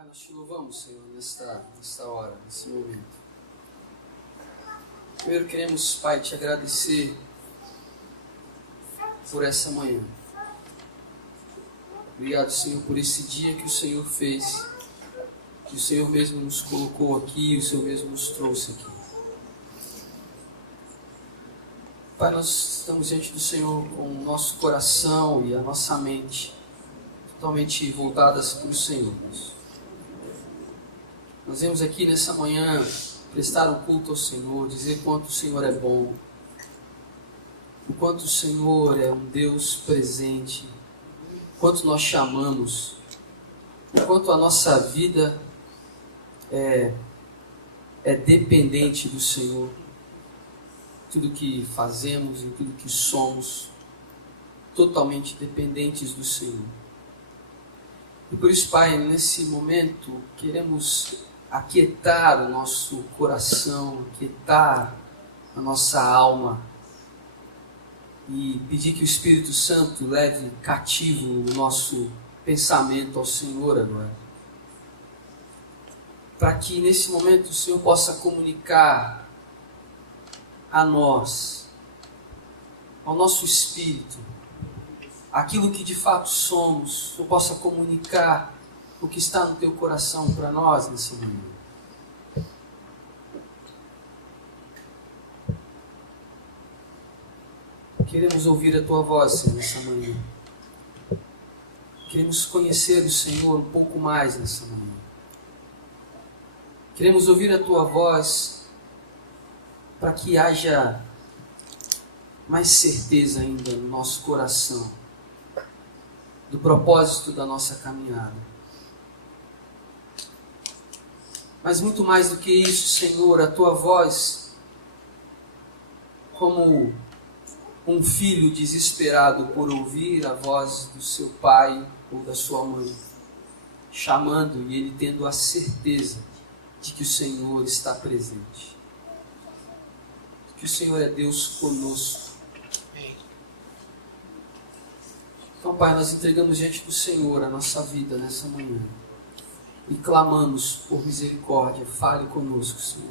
Pai, nós te louvamos, Senhor, nesta hora, nesse momento. Primeiro queremos, Pai, te agradecer por essa manhã. Obrigado, Senhor, por esse dia que o Senhor fez, que o Senhor mesmo nos colocou aqui, o Senhor mesmo nos trouxe aqui. Pai, nós estamos diante do Senhor com o nosso coração e a nossa mente totalmente voltadas para o Senhor. Nós viemos aqui nessa manhã prestar um culto ao Senhor, dizer quanto o Senhor é bom, o quanto o Senhor é um Deus presente, o quanto nós chamamos, o quanto a nossa vida é dependente do Senhor. Tudo que fazemos e tudo que somos, totalmente dependentes do Senhor. E por isso, Pai, nesse momento, queremos aquietar o nosso coração, aquietar a nossa alma e pedir que o Espírito Santo leve cativo o nosso pensamento ao Senhor agora. Para que nesse momento o Senhor possa comunicar a nós, ao nosso espírito, aquilo que de fato somos, eu possa comunicar o que está no teu coração para nós nesse momento. Queremos ouvir a tua voz, Senhor, nessa manhã. Queremos conhecer o Senhor um pouco mais nessa manhã. Queremos ouvir a tua voz para que haja mais certeza ainda no nosso coração do propósito da nossa caminhada. Mas muito mais do que isso, Senhor, a tua voz, como um filho desesperado por ouvir a voz do seu pai ou da sua mãe, chamando e ele tendo a certeza de que o Senhor está presente, de que o Senhor é Deus conosco. Então, Pai, nós entregamos diante do Senhor a nossa vida nessa manhã e clamamos por misericórdia. Fale conosco, Senhor.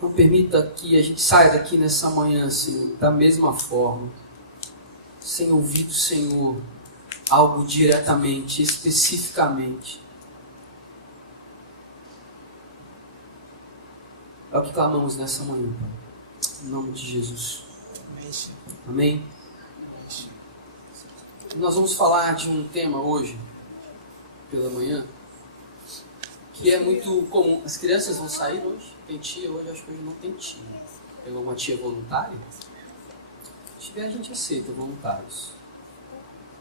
Não permita que a gente saia daqui nessa manhã, Senhor, da mesma forma, sem ouvir do Senhor algo diretamente, especificamente. É o que clamamos nessa manhã, Pai. Em nome de Jesus. Amém? Nós vamos falar de um tema hoje, pela manhã, que é muito comum. As crianças vão sair hoje? Tem tia hoje? Acho que hoje não tem tia. Tem alguma tia voluntária? Se tiver, a gente aceita voluntários.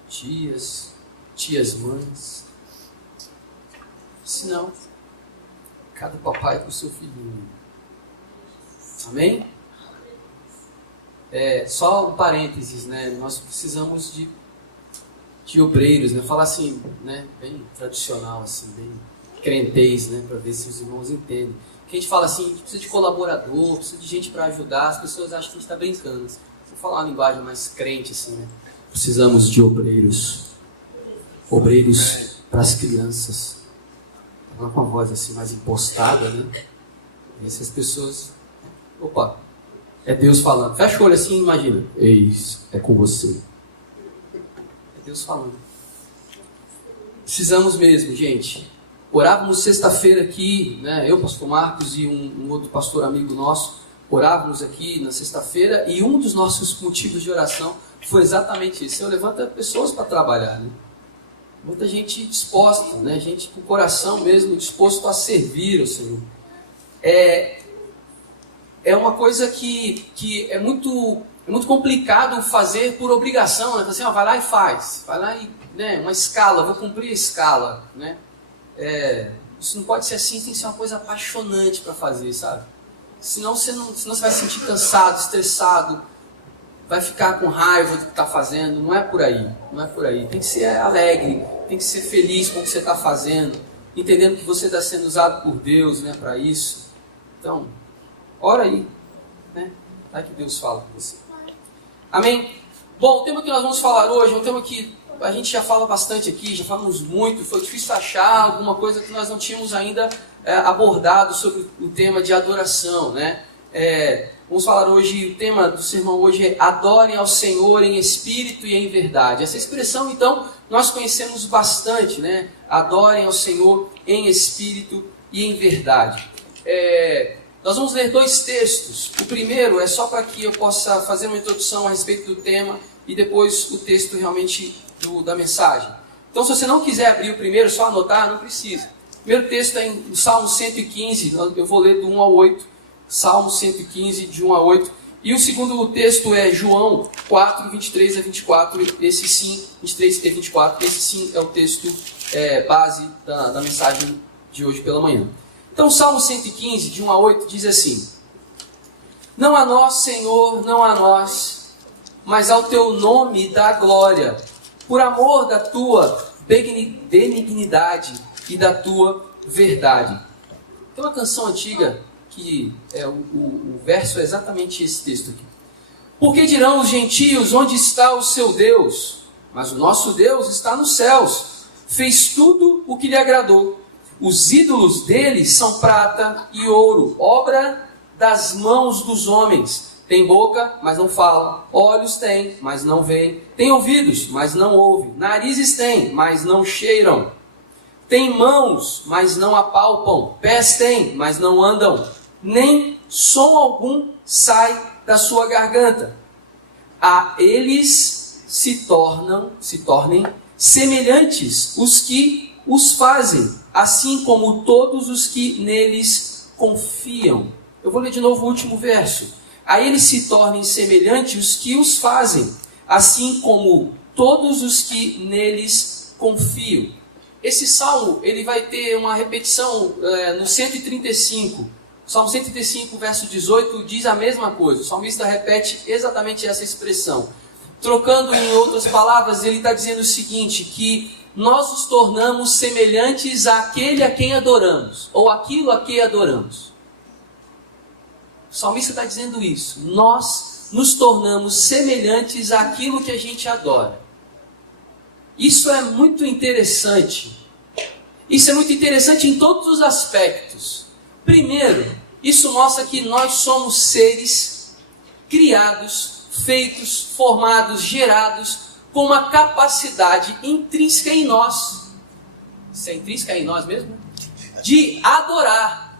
Tias mães. Se não, cada papai com o seu filhinho. Amém? Só um parênteses, né? Nós precisamos de obreiros, né? Falar assim, né? Bem tradicional, assim, bem crentez, né? Para ver se os irmãos entendem. Que a gente fala assim, a gente precisa de colaborador, precisa de gente para ajudar, as pessoas acham que a gente está brincando. Vou falar uma linguagem mais crente, assim, né? Precisamos de obreiros. Obreiros para as crianças. Falar com a voz assim mais impostada, né? E essas pessoas... Opa, é Deus falando. Fecha o olho assim e imagina. Eis, é com você. Deus falando. Precisamos mesmo, gente. Orávamos sexta-feira aqui, né? Eu, pastor Marcos e um outro pastor amigo nosso, orávamos aqui na sexta-feira e um dos nossos motivos de oração foi exatamente isso. Senhor, levanta pessoas para trabalhar, né? Muita gente disposta, né? Gente com o coração mesmo disposto a servir ao Senhor. É uma coisa que é muito complicado fazer por obrigação, né? Assim, vai lá e faz. Vai lá e, né? Uma escala, vou cumprir a escala, né? Isso não pode ser assim, tem que ser uma coisa apaixonante para fazer, sabe? Senão você vai se sentir cansado, estressado, vai ficar com raiva do que está fazendo. Não é por aí, não é por aí. Tem que ser alegre, tem que ser feliz com o que você está fazendo, entendendo que você está sendo usado por Deus, né, para isso. Então, ora aí, né? Vai que Deus fala com você. Amém? Bom, o tema que nós vamos falar hoje é um tema que a gente já fala bastante aqui, já falamos muito, foi difícil achar alguma coisa que nós não tínhamos ainda abordado sobre o tema de adoração, né? Vamos falar hoje, o tema do sermão hoje é adorem ao Senhor em espírito e em verdade. Essa expressão, então, nós conhecemos bastante, né? Adorem ao Senhor em espírito e em verdade. Nós vamos ler 2 textos. O primeiro é só para que eu possa fazer uma introdução a respeito do tema e depois o texto realmente da mensagem. Então, se você não quiser abrir o primeiro, só anotar, não precisa. O primeiro texto é em Salmo 115, eu vou ler do 1 ao 8. Salmo 115, de 1 a 8. E o segundo texto é João 4, 23 a 24. Esse sim, 23 e 24. Esse sim é o texto base da mensagem de hoje pela manhã. Então, Salmo 115, de 1 a 8, diz assim: Não a nós, Senhor, não a nós, mas ao teu nome dá glória, por amor da tua benignidade e da tua verdade. Tem uma canção antiga que o verso é exatamente esse texto aqui. Porque dirão os gentios, onde está o seu Deus? Mas o nosso Deus está nos céus, fez tudo o que lhe agradou. Os ídolos dele são prata e ouro, obra das mãos dos homens. Tem boca, mas não falam. Olhos têm, mas não veem. Tem ouvidos, mas não ouvem. Narizes têm, mas não cheiram. Tem mãos, mas não apalpam. Pés têm, mas não andam. Nem som algum sai da sua garganta. A eles se tornem semelhantes os que os fazem, assim como todos os que neles confiam. Eu vou ler de novo o último verso. A eles se tornem semelhantes os que os fazem, assim como todos os que neles confiam. Esse salmo ele vai ter uma repetição no 135. O Salmo 135, verso 18, diz a mesma coisa. O salmista repete exatamente essa expressão. Trocando em outras palavras, ele está dizendo o seguinte, que nós nos tornamos semelhantes àquele a quem adoramos, ou aquilo a quem adoramos. O salmista está dizendo isso. Nós nos tornamos semelhantes àquilo que a gente adora. Isso é muito interessante. Isso é muito interessante em todos os aspectos. Primeiro, isso mostra que nós somos seres criados, feitos, formados, gerados, com uma capacidade intrínseca em nós. Isso é intrínseca em nós mesmo? De adorar.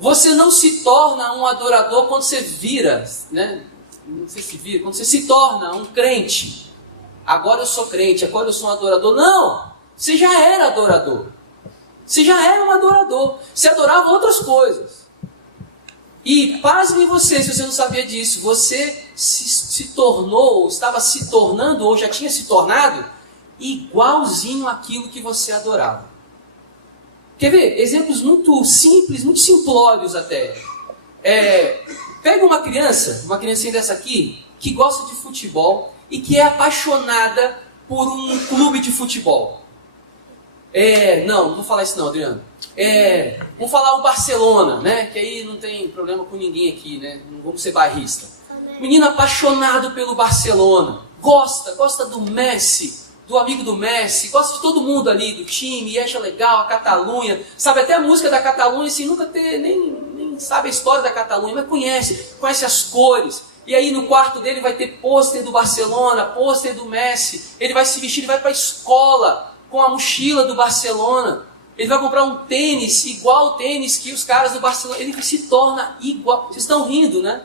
Você não se torna um adorador quando você vira, né? Não sei se vira, quando você se torna um crente. Agora eu sou crente, agora eu sou um adorador. Não! Você já era adorador. Você já era um adorador. Você adorava outras coisas. E pasme você, se você não sabia disso, você se tornou, ou estava se tornando, ou já tinha se tornado, igualzinho àquilo que você adorava. Quer ver? Exemplos muito simples, muito simplórios até. Pega uma criancinha dessa aqui, que gosta de futebol e que é apaixonada por um clube de futebol. Não vou falar isso não, Adriano. Vamos falar o Barcelona, né? Que aí não tem problema com ninguém aqui, né? Não vamos ser bairrista. Menino apaixonado pelo Barcelona. Gosta do Messi, do amigo do Messi, gosta de todo mundo ali, do time, e acha legal a Catalunha. Sabe até a música da Catalunha, assim, nunca nem sabe a história da Catalunha, mas conhece as cores. E aí no quarto dele vai ter pôster do Barcelona, pôster do Messi. Ele vai se vestir, ele vai para a escola com a mochila do Barcelona. Ele vai comprar um tênis igual o tênis que os caras do Barcelona... Ele se torna igual... Vocês estão rindo, né?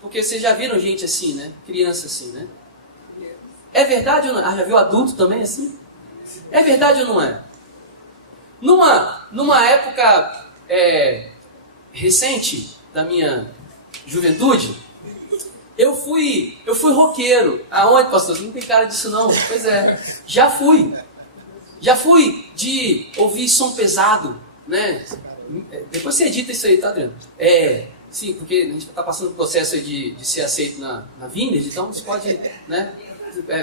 Porque vocês já viram gente assim, né? Criança assim, né? É verdade ou não? Já viu adulto também assim? É verdade ou não é? Numa época recente da minha juventude, eu fui roqueiro. Aonde, pastor? Não tem cara disso não. Pois é, já fui de ouvir som pesado, né? Depois você edita isso aí, tá, Adriano? Sim, porque a gente está passando por processo de ser aceito na Vineyard, então você pode, né?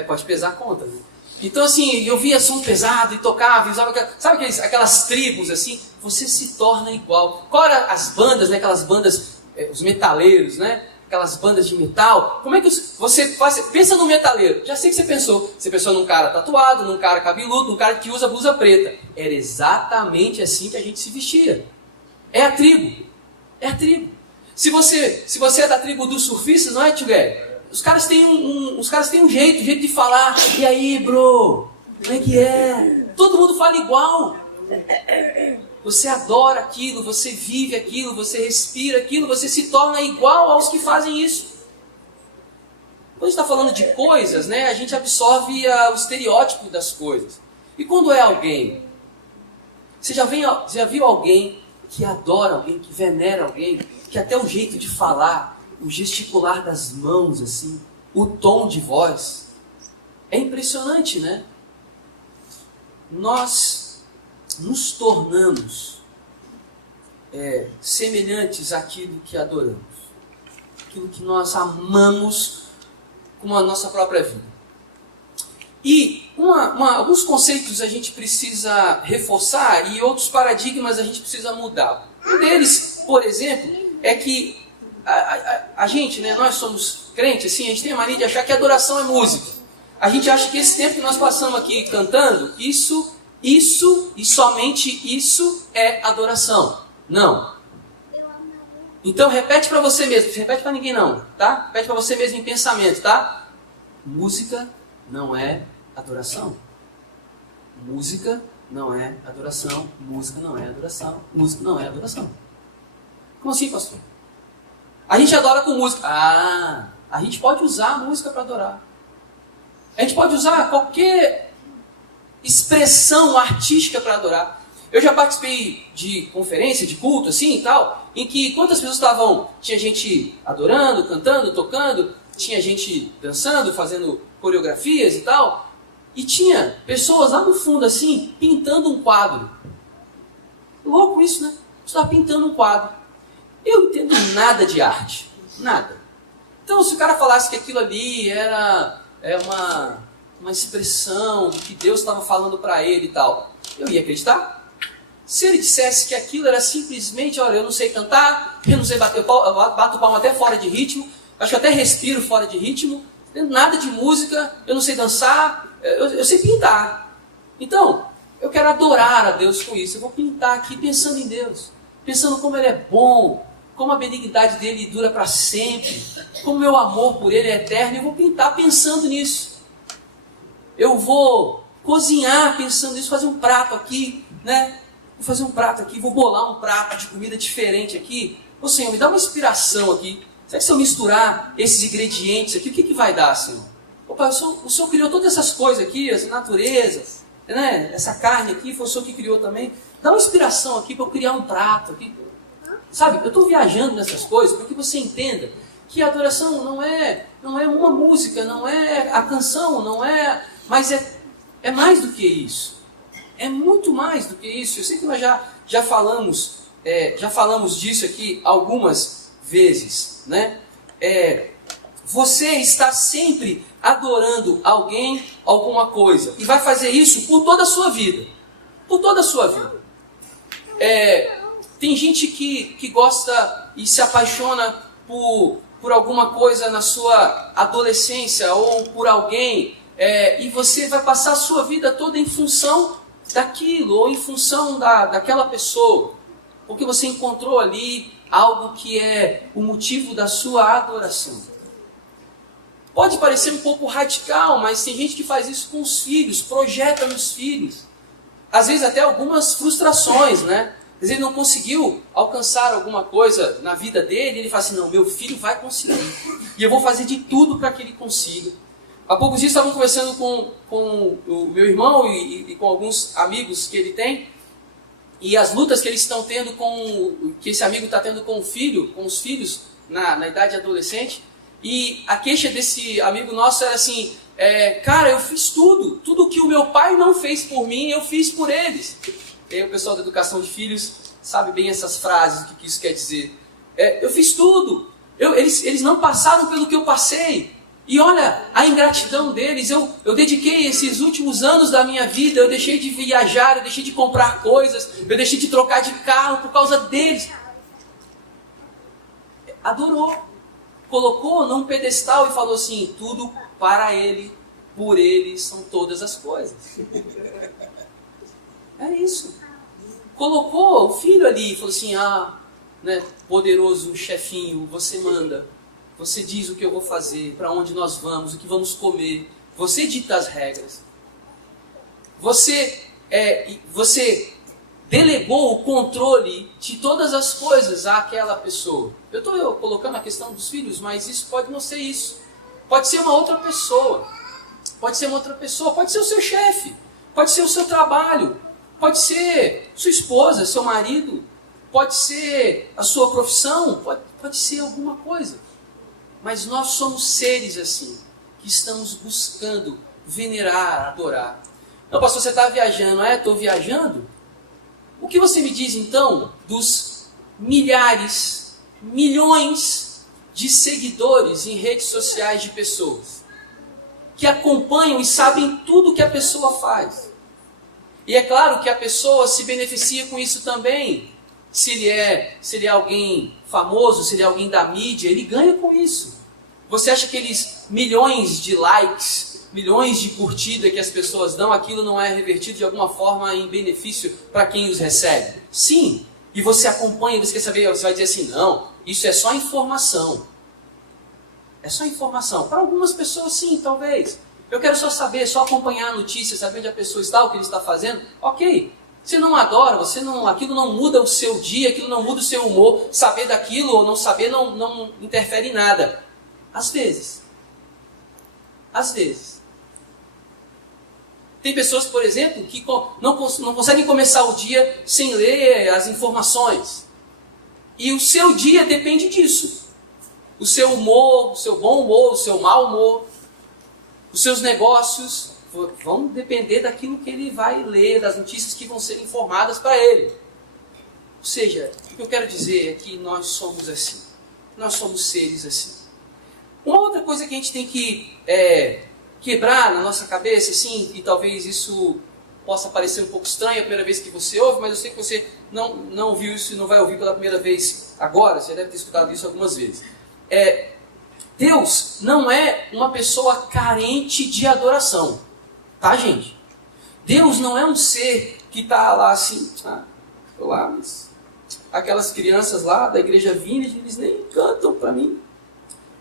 Pode pesar a conta, né? Então, assim, eu via som pesado e tocava, sabe aquelas tribos, assim? Você se torna igual. Qual eram as bandas, né? Aquelas bandas, os metaleiros, né? aquelas bandas de metal, como é que você faz? Pensa no metaleiro, já sei que você pensou. Você pensou num cara tatuado, num cara cabeludo, num cara que usa blusa preta. Era exatamente assim que a gente se vestia. É a tribo. É a tribo. Se você é da tribo dos surfistas, não é, tio Gué? Os caras têm um jeito de falar. E aí, bro? Como é que é? Todo mundo fala igual. Você adora aquilo, você vive aquilo, você respira aquilo, você se torna igual aos que fazem isso. Quando a gente está falando de coisas, né, a gente absorve o estereótipo das coisas. E quando é alguém? Você já viu alguém que adora alguém, que venera alguém, que até o jeito de falar, o gesticular das mãos, assim, o tom de voz, é impressionante, né? Nós nos tornamos semelhantes àquilo que adoramos, aquilo que nós amamos como a nossa própria vida. E alguns conceitos a gente precisa reforçar e outros paradigmas a gente precisa mudar. Um deles, por exemplo, é que a gente, né, nós somos crentes, assim, a gente tem a mania de achar que adoração é música. A gente acha que esse tempo que nós passamos aqui cantando, isso e somente isso é adoração. Não. Então repete para você mesmo, repete para ninguém não, tá? Repete para você mesmo em pensamento, tá? Música não é adoração. Música não é adoração. Música não é adoração. Música não é adoração. Como assim, pastor? A gente adora com música. A gente pode usar a música para adorar. A gente pode usar qualquer expressão artística para adorar. Eu já participei de conferência, de culto, assim e tal, em que quantas pessoas estavam, tinha gente adorando, cantando, tocando, tinha gente dançando, fazendo coreografias e tal, e tinha pessoas lá no fundo, assim, pintando um quadro. Louco isso, né? Você estava pintando um quadro. Eu não entendo nada de arte. Nada. Então, se o cara falasse que aquilo ali era uma expressão do que Deus estava falando para ele e tal, eu ia acreditar. Se ele dissesse que aquilo era simplesmente, olha, eu não sei cantar, eu não sei bater palma, eu bato palma até fora de ritmo, acho que até respiro fora de ritmo, nada de música, eu não sei dançar, eu sei pintar. Então, eu quero adorar a Deus com isso. Eu vou pintar aqui pensando em Deus, pensando como Ele é bom, como a benignidade dele dura para sempre, como o meu amor por Ele é eterno. Eu vou pintar pensando nisso. Eu vou cozinhar pensando nisso, fazer um prato aqui, né? Vou fazer um prato aqui, vou bolar um prato de comida diferente aqui. Ô Senhor, me dá uma inspiração aqui. Será que se eu misturar esses ingredientes aqui, o que vai dar, Senhor? Opa, o Senhor criou todas essas coisas aqui, as naturezas, né? Essa carne aqui, foi o Senhor que criou também. Dá uma inspiração aqui para eu criar um prato aqui. Sabe, eu estou viajando nessas coisas para que você entenda que a adoração não é uma música, não é a canção, não é... Mas é mais do que isso. É muito mais do que isso. Eu sei que nós já falamos disso aqui algumas vezes, né? Você está sempre adorando alguém, alguma coisa. E vai fazer isso por toda a sua vida. Por toda a sua vida. Tem gente que gosta e se apaixona por alguma coisa na sua adolescência ou por alguém, e você vai passar a sua vida toda em função daquilo ou em função daquela pessoa, porque você encontrou ali algo que é o motivo da sua adoração. Pode parecer um pouco radical, mas tem gente que faz isso com os filhos, projeta nos filhos. Às vezes até algumas frustrações, né? Às vezes ele não conseguiu alcançar alguma coisa na vida dele, ele fala assim, não, meu filho vai conseguir. E eu vou fazer de tudo para que ele consiga. Há poucos dias estavam conversando com o meu irmão e com alguns amigos que ele tem, e as lutas que eles estão tendo que esse amigo está tendo com os filhos na idade adolescente. E a queixa desse amigo nosso era assim, cara, eu fiz tudo que o meu pai não fez por mim, eu fiz por eles. E aí o pessoal da educação de filhos sabe bem essas frases, o que isso quer dizer. Eu fiz tudo, eles não passaram pelo que eu passei. E olha, a ingratidão deles, eu dediquei esses últimos anos da minha vida, eu deixei de viajar, eu deixei de comprar coisas, eu deixei de trocar de carro por causa deles. Adorou. colocou num pedestal e falou assim, tudo para Ele, por Ele são todas as coisas. É isso. Colocou o filho ali e falou assim, né, poderoso chefinho, você manda, você diz o que eu vou fazer, para onde nós vamos, o que vamos comer, você dita as regras. Você delegou o controle de todas as coisas àquela pessoa. Eu estou colocando a questão dos filhos, mas isso pode não ser isso. Pode ser uma outra pessoa. Pode ser uma outra pessoa. Pode ser o seu chefe. Pode ser o seu trabalho. Pode ser sua esposa, seu marido. Pode ser a sua profissão. Pode ser alguma coisa. Mas nós somos seres assim, que estamos buscando venerar, adorar. Não, pastor, você está viajando. Estou viajando. O que você me diz então dos milhares, milhões de seguidores em redes sociais de pessoas que acompanham e sabem tudo que a pessoa faz? E é claro que a pessoa se beneficia com isso também. Se ele é alguém famoso, se ele é alguém da mídia, ele ganha com isso. Você acha que aqueles milhões de likes, milhões de curtidas que as pessoas dão, aquilo não é revertido de alguma forma em benefício para quem os recebe? Sim. E você acompanha, você quer saber, você vai dizer assim, não, isso é só informação. É só informação. Para algumas pessoas sim, talvez. Eu quero só saber, só acompanhar a notícia, saber onde a pessoa está, o que ele está fazendo. Ok. Você não adora, aquilo não muda o seu dia, aquilo não muda o seu humor. Saber daquilo ou não saber não interfere em nada. Às vezes. Às vezes. Tem pessoas, por exemplo, que não conseguem começar o dia sem ler as informações. E o seu dia depende disso. O seu humor, o seu bom humor, o seu mau humor, os seus negócios vão depender daquilo que ele vai ler, das notícias que vão ser informadas para ele. Ou seja, o que eu quero dizer é que nós somos assim. Nós somos seres assim. Uma outra coisa que a gente tem que quebrar na nossa cabeça, assim, e talvez isso possa parecer um pouco estranho a primeira vez que você ouve, mas eu sei que você não ouviu isso e não vai ouvir pela primeira vez agora, você deve ter escutado isso algumas vezes. Deus não é uma pessoa carente de adoração, tá, gente? Deus não é um ser que está lá assim, tô lá, mas aquelas crianças lá da igreja Vineyard, eles nem cantam para mim.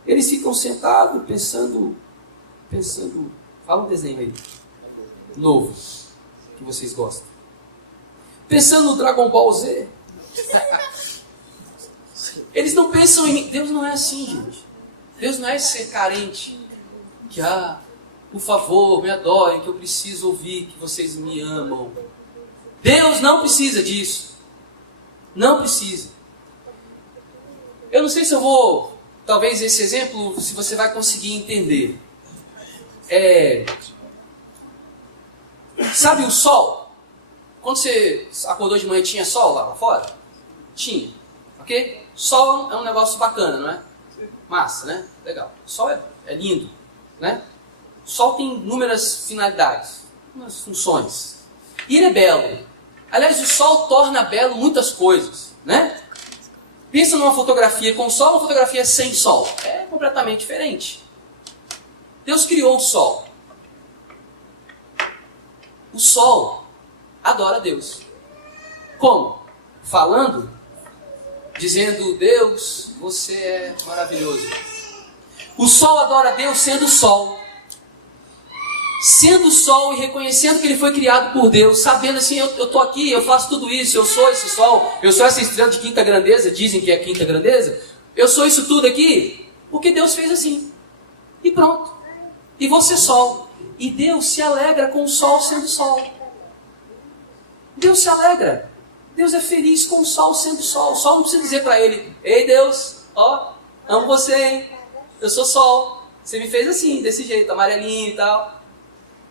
Eles ficam sentados pensando, fala um desenho aí, novo, que vocês gostam. Pensando no Dragon Ball Z. Eles não pensam em... Deus não é assim, gente. Deus não é ser carente. Que, por favor, me adorem, que eu preciso ouvir que vocês me amam. Deus não precisa disso. Não precisa. Eu não sei se eu vou... Talvez esse exemplo, se você vai conseguir entender. Sabe o sol? Quando você acordou de manhã, tinha sol lá fora? Tinha. Ok? Sol é um negócio bacana, não é? Massa, né? Legal. O sol é lindo, né? O sol tem inúmeras finalidades, inúmeras funções. E ele é belo. Aliás, o sol torna belo muitas coisas, né? Pensa numa fotografia com sol, uma fotografia sem sol. É completamente diferente. Deus criou o sol. O sol adora a Deus. Como? Falando, dizendo, Deus, você é maravilhoso. O sol adora a Deus sendo sol. Sendo sol e reconhecendo que ele foi criado por Deus, sabendo assim, eu estou aqui, eu faço tudo isso, eu sou esse sol, eu sou essa estrela de quinta grandeza, dizem que é quinta grandeza, eu sou isso tudo aqui, porque Deus fez assim. E pronto. E você sol. E Deus se alegra com o sol sendo sol. Deus se alegra. Deus é feliz com o sol sendo sol. O sol não precisa dizer para ele, ei Deus, amo você, hein? Eu sou sol. Você me fez assim, desse jeito, amarelinho e tal.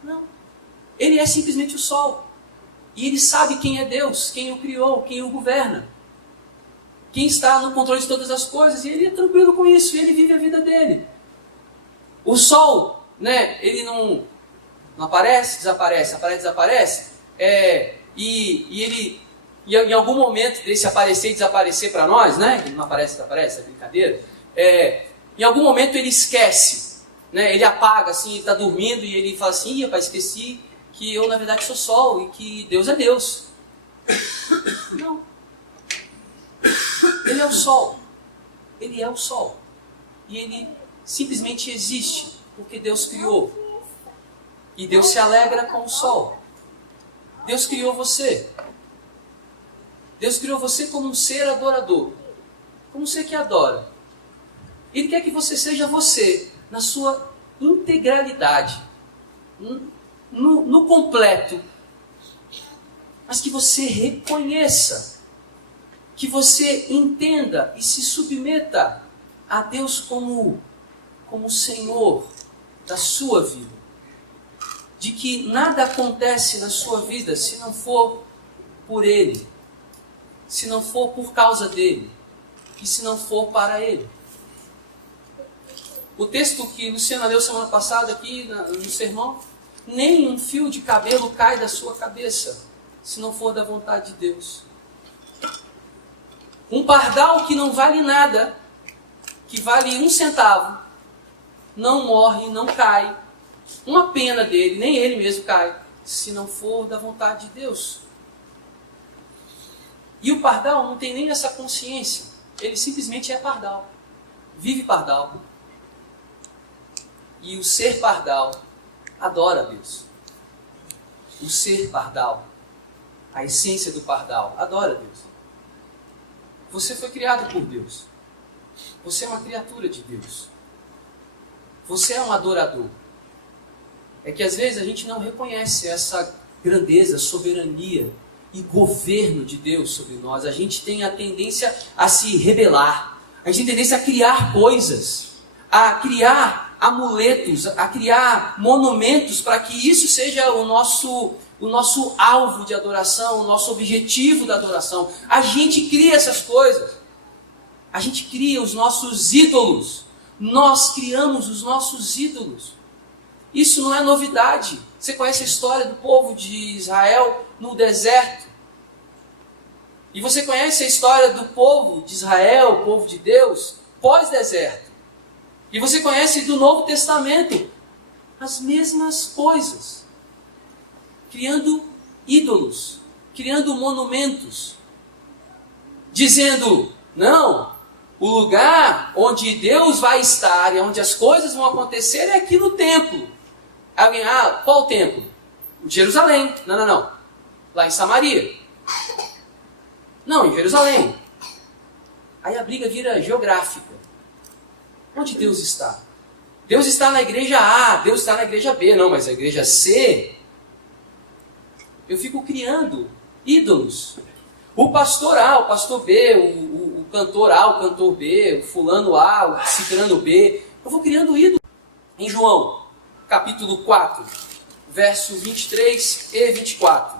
Não. Ele é simplesmente o sol. E ele sabe quem é Deus, quem o criou, quem o governa. Quem está no controle de todas as coisas. E ele é tranquilo com isso. E ele vive a vida dele. O sol, né, ele não aparece, desaparece, aparece, desaparece. E ele, em algum momento desse aparecer e desaparecer para nós, né? Ele não aparece, desaparece, é brincadeira. Em algum momento ele esquece, né? Ele apaga, assim, ele está dormindo e ele fala assim, rapaz, esqueci que eu na verdade sou sol e que Deus é Deus. Não. Ele é o sol. Ele é o sol. E ele simplesmente existe porque Deus criou. E Deus se alegra com o sol. Deus criou você. Deus criou você como um ser adorador. Como um ser que adora. Ele quer que você seja você, na sua integralidade. No completo. Mas que você reconheça. Que você entenda e se submeta a Deus como Senhor da sua vida. De que nada acontece na sua vida se não for por Ele. Se não for por causa dEle. E se não for para Ele. O texto que Luciana leu semana passada aqui no sermão, nem um fio de cabelo cai da sua cabeça, se não for da vontade de Deus. Um pardal que não vale nada, que vale 1 centavo, não morre, não cai. Uma pena dele, nem ele mesmo cai, se não for da vontade de Deus. E o pardal não tem nem essa consciência. Ele simplesmente é pardal. Vive pardal. E o ser pardal adora Deus. O ser pardal, a essência do pardal, adora Deus. Você foi criado por Deus. Você é uma criatura de Deus. Você é um adorador. É que às vezes a gente não reconhece essa grandeza, soberania e governo de Deus sobre nós. A gente tem a tendência a se rebelar. A gente tem a tendência a criar coisas, a criar amuletos, a criar monumentos para que isso seja o nosso alvo de adoração, o nosso objetivo da adoração. A gente cria essas coisas. A gente cria os nossos ídolos. Nós criamos os nossos ídolos. Isso não é novidade. Você conhece a história do povo de Israel no deserto. E você conhece a história do povo de Israel, o povo de Deus, pós-deserto. E você conhece do Novo Testamento as mesmas coisas. Criando ídolos, criando monumentos. Dizendo, não, o lugar onde Deus vai estar e onde as coisas vão acontecer é aqui no templo. Alguém, qual templo? Jerusalém. Não. Lá em Samaria. Não, em Jerusalém. Aí a briga vira geográfica. Onde Deus está? Deus está na igreja A, Deus está na igreja B. Não, mas a igreja C, eu fico criando ídolos. O pastor A, o pastor B, o cantor A, o cantor B, o fulano A, o ciclano B. Eu vou criando ídolos. Em João, capítulo 4, verso 23 e 24.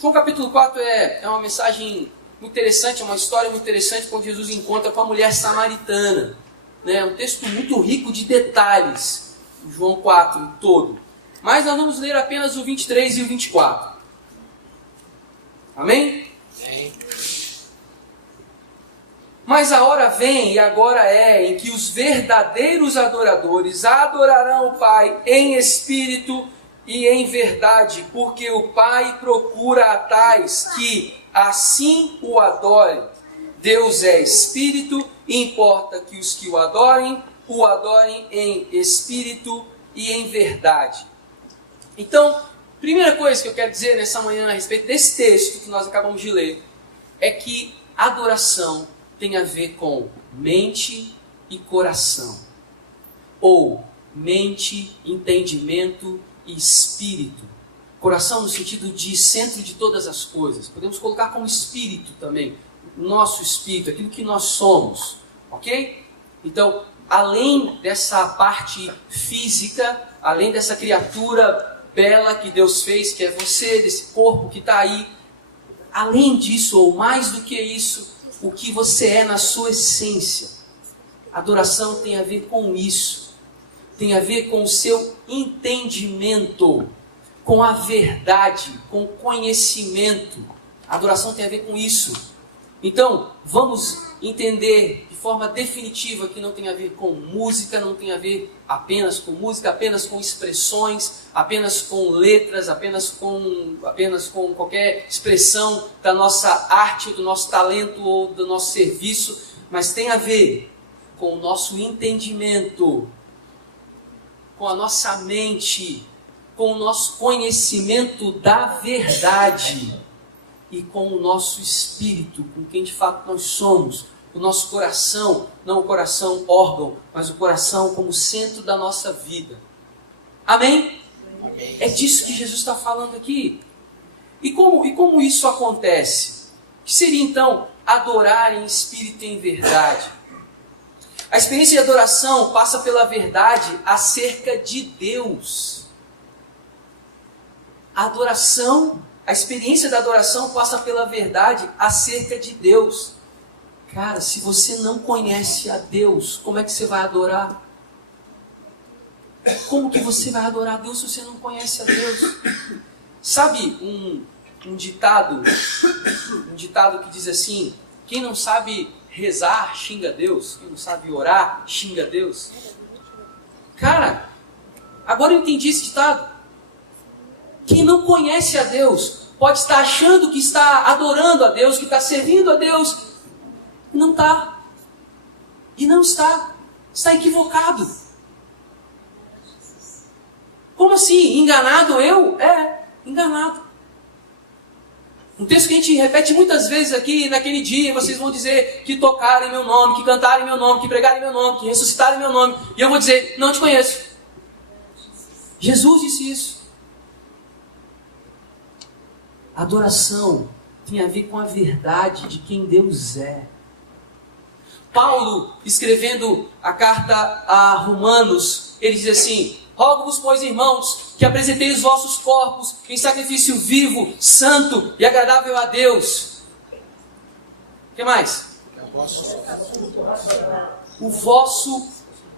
João capítulo 4 é uma mensagem muito interessante, é uma história muito interessante quando Jesus encontra com a mulher samaritana. É um texto muito rico de detalhes, João 4 todo. Mas nós vamos ler apenas o 23 e o 24. Amém? Amém. Mas a hora vem, e agora é, em que os verdadeiros adoradores adorarão o Pai em espírito e em verdade, porque o Pai procura a tais que assim o adorem. Deus é espírito, e importa que os que o adorem em espírito e em verdade. Então, primeira coisa que eu quero dizer nessa manhã a respeito desse texto que nós acabamos de ler, é que adoração tem a ver com mente e coração. Ou mente, entendimento e espírito. Coração no sentido de centro de todas as coisas. Podemos colocar como espírito também. Nosso espírito, aquilo que nós somos, ok? Então, além dessa parte física, além dessa criatura bela que Deus fez, que é você, desse corpo que está aí, além disso, ou mais do que isso, o que você é na sua essência. Adoração tem a ver com isso, tem a ver com o seu entendimento, com a verdade, com o conhecimento. A adoração tem a ver com isso. Então, vamos entender de forma definitiva que não tem a ver com música, não tem a ver apenas com música, apenas com expressões, apenas com letras, apenas com qualquer expressão da nossa arte, do nosso talento ou do nosso serviço, mas tem a ver com o nosso entendimento, com a nossa mente, com o nosso conhecimento da verdade e com o nosso espírito, com quem de fato nós somos, o nosso coração, não o coração órgão, mas o coração como centro da nossa vida. Amém? Amém. É disso que Jesus está falando aqui. E como isso acontece? O que seria então adorar em espírito e em verdade? A experiência de adoração passa pela verdade acerca de Deus. A experiência da adoração passa pela verdade acerca de Deus. Cara, se você não conhece a Deus, como é que você vai adorar? Como que você vai adorar a Deus se você não conhece a Deus? Sabe um ditado que diz assim: quem não sabe rezar, xinga Deus. Quem não sabe orar, xinga Deus. Cara, agora eu entendi esse ditado. Quem não conhece a Deus pode estar achando que está adorando a Deus, que está servindo a Deus. Não está. E não está. Está equivocado. Como assim? Enganado eu? Enganado. Um texto que a gente repete muitas vezes aqui naquele dia, vocês vão dizer que tocaram em meu nome, que cantaram em meu nome, que pregaram em meu nome, que ressuscitaram em meu nome. E eu vou dizer, não te conheço. Jesus disse isso. Adoração tem a ver com a verdade de quem Deus é. Paulo, escrevendo a carta a Romanos, ele diz assim: rogo-vos, pois, irmãos, que apresenteis os vossos corpos em sacrifício vivo, santo e agradável a Deus. O que mais? O vosso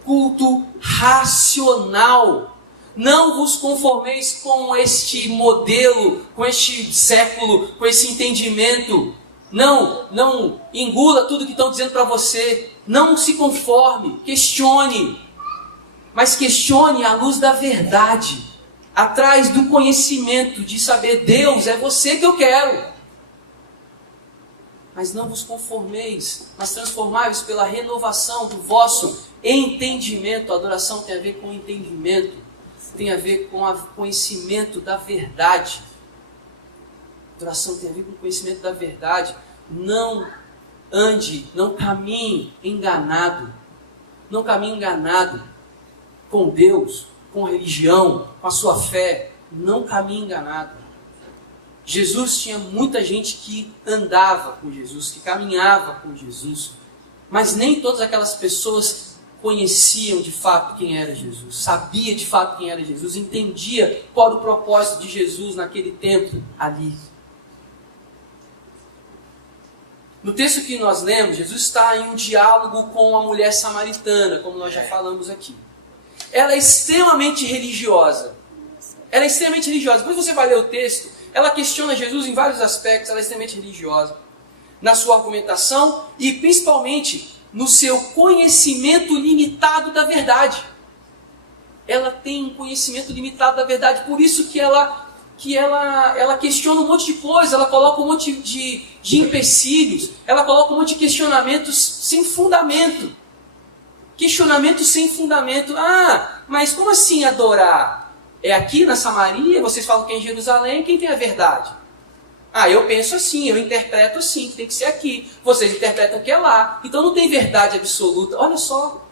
culto racional. Não vos conformeis com este modelo, com este século, com esse entendimento. Não engula tudo que estão dizendo para você. Não se conforme, questione. Mas questione à luz da verdade. Atrás do conhecimento de saber, Deus, é você que eu quero. Mas não vos conformeis, mas transformai-vos pela renovação do vosso entendimento. A adoração tem a ver com entendimento. Tem a ver com o conhecimento da verdade. A adoração tem a ver com o conhecimento da verdade. Não caminhe enganado. Não caminhe enganado com Deus, com a religião, com a sua fé. Não caminhe enganado. Jesus tinha muita gente que andava com Jesus, que caminhava com Jesus. Mas nem todas aquelas pessoas conheciam de fato quem era Jesus, sabia de fato quem era Jesus, entendia qual era o propósito de Jesus naquele tempo ali. No texto que nós lemos, Jesus está em um diálogo com uma mulher samaritana, como nós já falamos aqui. Ela é extremamente religiosa. Depois você vai ler o texto, ela questiona Jesus em vários aspectos, ela é extremamente religiosa. Na sua argumentação e principalmente no seu conhecimento limitado da verdade. Ela tem um conhecimento limitado da verdade, por isso que ela questiona um monte de coisa, ela coloca um monte de empecilhos, ela coloca um monte de questionamentos sem fundamento. Questionamentos sem fundamento. Mas como assim adorar? É aqui na Samaria? Vocês falam que é em Jerusalém, quem tem a verdade? Eu penso assim, eu interpreto assim, que tem que ser aqui. Vocês interpretam que é lá. Então não tem verdade absoluta. Olha só.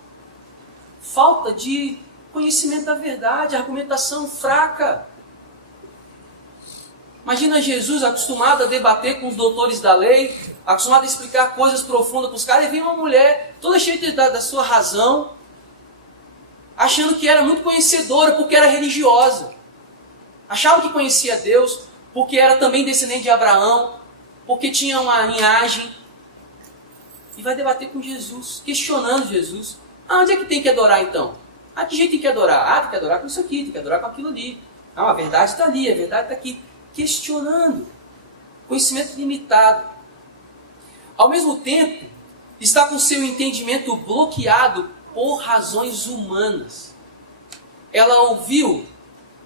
Falta de conhecimento da verdade, argumentação fraca. Imagina Jesus acostumado a debater com os doutores da lei, acostumado a explicar coisas profundas para os caras, e vem uma mulher toda cheia da sua razão, achando que era muito conhecedora porque era religiosa. Achava que conhecia Deus porque era também descendente de Abraão, porque tinha uma linhagem, e vai debater com Jesus, questionando Jesus. Onde é que tem que adorar então? Que jeito tem que adorar? Tem que adorar com isso aqui, tem que adorar com aquilo ali. A verdade está ali, a verdade está aqui. Questionando. Conhecimento limitado. Ao mesmo tempo, está com seu entendimento bloqueado por razões humanas. Ela ouviu,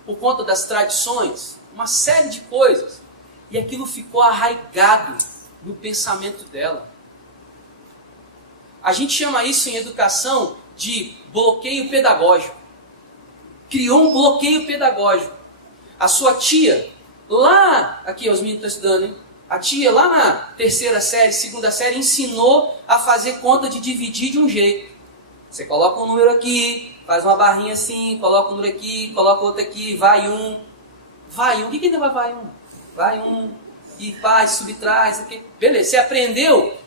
por conta das tradições, uma série de coisas, e aquilo ficou arraigado no pensamento dela. A gente chama isso em educação de bloqueio pedagógico. Criou um bloqueio pedagógico. A sua tia, lá, aqui os meninos estão estudando, hein? A tia lá na terceira série, segunda série, ensinou a fazer conta de dividir de um jeito. Você coloca um número aqui, faz uma barrinha assim, coloca um número aqui, coloca outro aqui, vai um. Vai um, o que ainda vai um? Vai um, e faz, subtrai, aqui. Beleza,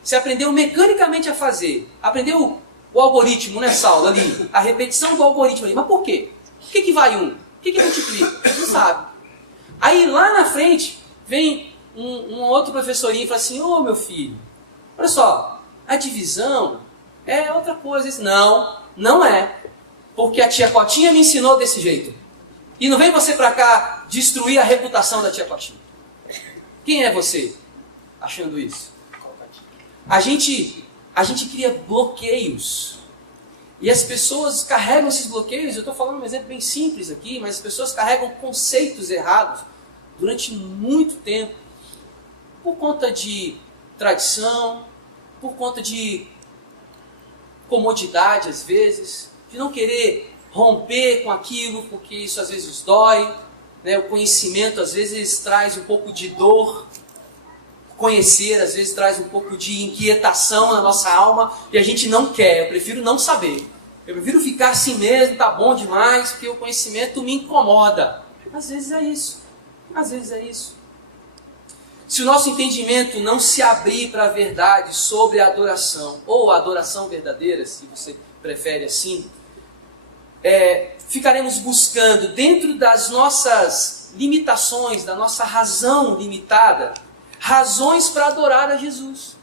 você aprendeu mecanicamente a fazer. Aprendeu o algoritmo nessa aula ali, a repetição do algoritmo ali. Mas por quê? O que vai um? O que multiplica? Não sabe. Aí lá na frente, vem um outro professorinho e fala assim, ô meu filho, olha só, a divisão é outra coisa. Não é. Porque a tia Cotinha me ensinou desse jeito. E não vem você pra cá destruir a reputação da tia Cotinha. Quem é você achando isso? A gente cria bloqueios. E as pessoas carregam esses bloqueios. Eu estou falando um exemplo bem simples aqui, mas as pessoas carregam conceitos errados durante muito tempo. Por conta de tradição, por conta de comodidade às vezes, de não querer romper com aquilo, porque isso às vezes dói, né? O conhecimento às vezes traz um pouco de dor, conhecer às vezes traz um pouco de inquietação na nossa alma, e a gente não quer, eu prefiro não saber, eu prefiro ficar assim mesmo, tá bom demais, porque o conhecimento me incomoda. Às vezes é isso, Se o nosso entendimento não se abrir para a verdade sobre a adoração, ou a adoração verdadeira, se você prefere assim, ficaremos buscando dentro das nossas limitações, da nossa razão limitada, razões para adorar a Jesus.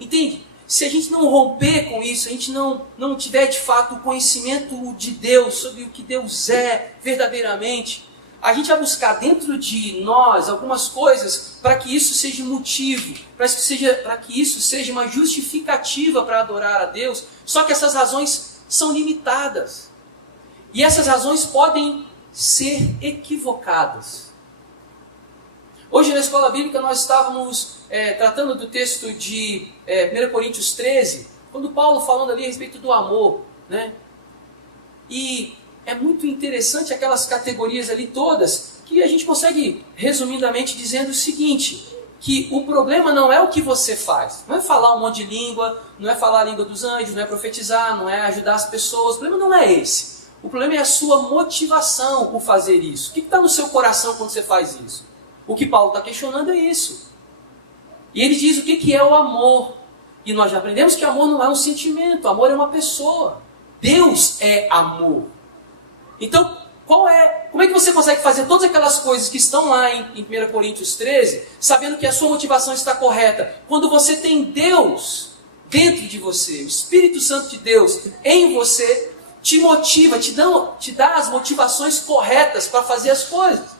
Entende? Se a gente não romper com isso, a gente não tiver de fato o conhecimento de Deus, sobre o que Deus é verdadeiramente, a gente vai buscar dentro de nós algumas coisas para que isso seja motivo, para que isso seja uma justificativa para adorar a Deus, só que essas razões são limitadas. E essas razões podem ser equivocadas. Hoje na escola bíblica nós estávamos tratando do texto de 1 Coríntios 13, quando Paulo falando ali a respeito do amor, né? E é muito interessante aquelas categorias ali todas, que a gente consegue resumidamente dizendo o seguinte, que o problema não é o que você faz, não é falar um monte de língua, não é falar a língua dos anjos, não é profetizar, não é ajudar as pessoas, o problema não é esse. O problema é a sua motivação por fazer isso. O que está no seu coração quando você faz isso? O que Paulo está questionando é isso. E ele diz o que é o amor. E nós já aprendemos que amor não é um sentimento, amor é uma pessoa. Deus é amor. Então, como é que você consegue fazer todas aquelas coisas que estão lá em 1 Coríntios 13, sabendo que a sua motivação está correta? Quando você tem Deus dentro de você, o Espírito Santo de Deus em você, te motiva, te dá as motivações corretas para fazer as coisas.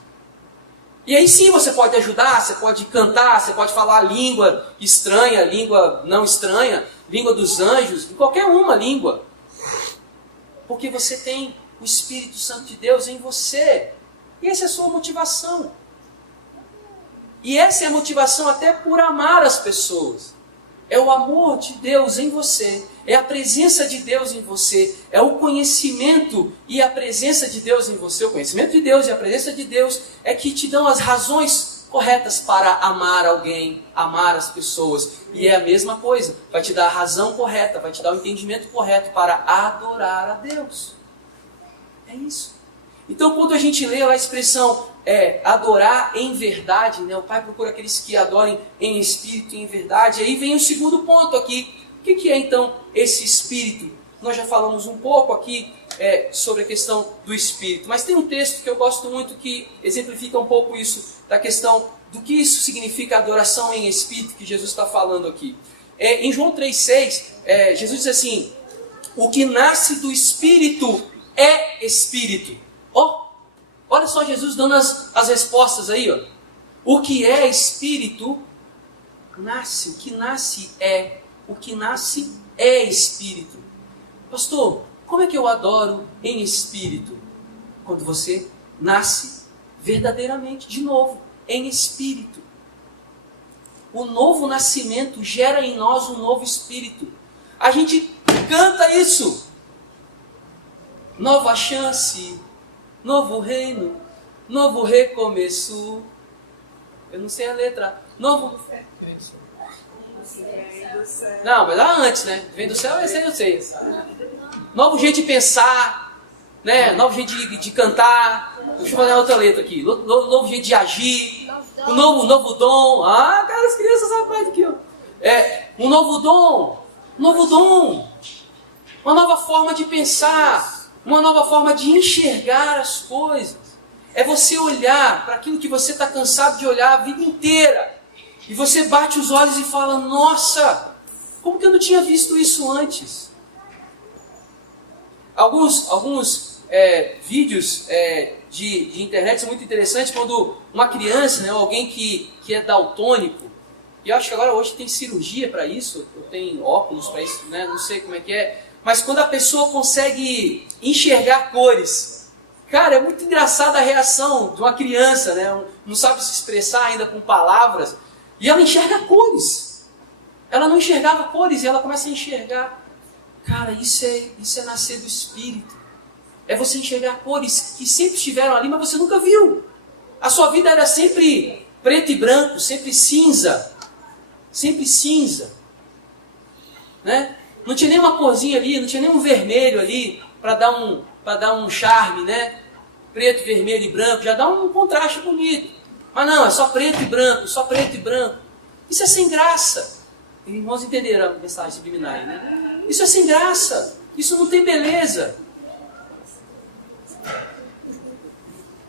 E aí sim você pode ajudar, você pode cantar, você pode falar língua estranha, língua não estranha, língua dos anjos, qualquer uma língua. Porque você tem o Espírito Santo de Deus em você. E essa é a sua motivação. E essa é a motivação até por amar as pessoas. É o amor de Deus em você. É a presença de Deus em você. É o conhecimento e a presença de Deus em você. O conhecimento de Deus e a presença de Deus é que te dão as razões corretas para amar alguém, amar as pessoas. E é a mesma coisa. Vai te dar a razão correta, vai te dar o entendimento correto para adorar a Deus. É isso. Então, quando a gente lê a expressão adorar em verdade, né? O Pai procura aqueles que adorem em espírito e em verdade. Aí vem o segundo ponto aqui. O que é então esse espírito? Nós já falamos um pouco aqui sobre a questão do espírito, mas tem um texto que eu gosto muito que exemplifica um pouco isso, da questão do que isso significa adoração em espírito, que Jesus está falando aqui. Em João 3,6, Jesus diz assim: o que nasce do espírito é espírito. Olha só Jesus dando as respostas aí. O que é espírito, nasce. O que nasce é o que nasce é espírito. Pastor, como é que eu adoro em espírito? Quando você nasce verdadeiramente, de novo, em espírito. O novo nascimento gera em nós um novo espírito. A gente canta isso. Nova chance, novo reino, novo recomeço. Eu não sei a letra. Novo... Não, mas lá antes, né? Vem do céu, esse aí eu sei. Novo jeito de pensar, né? Novo jeito de cantar. Deixa eu fazer outra letra aqui. Novo jeito de agir. Um novo dom. Ah, cara, as crianças sabem mais do que eu. Um novo dom. Novo dom. Uma nova forma de pensar. Uma nova forma de enxergar as coisas. É você olhar para aquilo que você está cansado de olhar a vida inteira. E você bate os olhos e fala, nossa, como que eu não tinha visto isso antes? Alguns vídeos de internet são muito interessantes quando uma criança, né, alguém que é daltônico, e eu acho que agora hoje tem cirurgia para isso, eu tenho óculos para isso, né, não sei como é que é, mas quando a pessoa consegue enxergar cores, cara, é muito engraçada a reação de uma criança, né, não sabe se expressar ainda com palavras, e ela enxerga cores. Ela não enxergava cores e ela começa a enxergar. Cara, isso é nascer do Espírito. É você enxergar cores que sempre estiveram ali, mas você nunca viu. A sua vida era sempre preto e branco, sempre cinza. Sempre cinza. Né? Não tinha nenhuma corzinha ali, não tinha nenhum vermelho ali para dar um charme, né? Preto, vermelho e branco, já dá um contraste bonito. Mas não, é só preto e branco, só preto e branco. Isso é sem graça. Irmãos entenderam a mensagem subliminar, né? Isso é sem graça. Isso não tem beleza.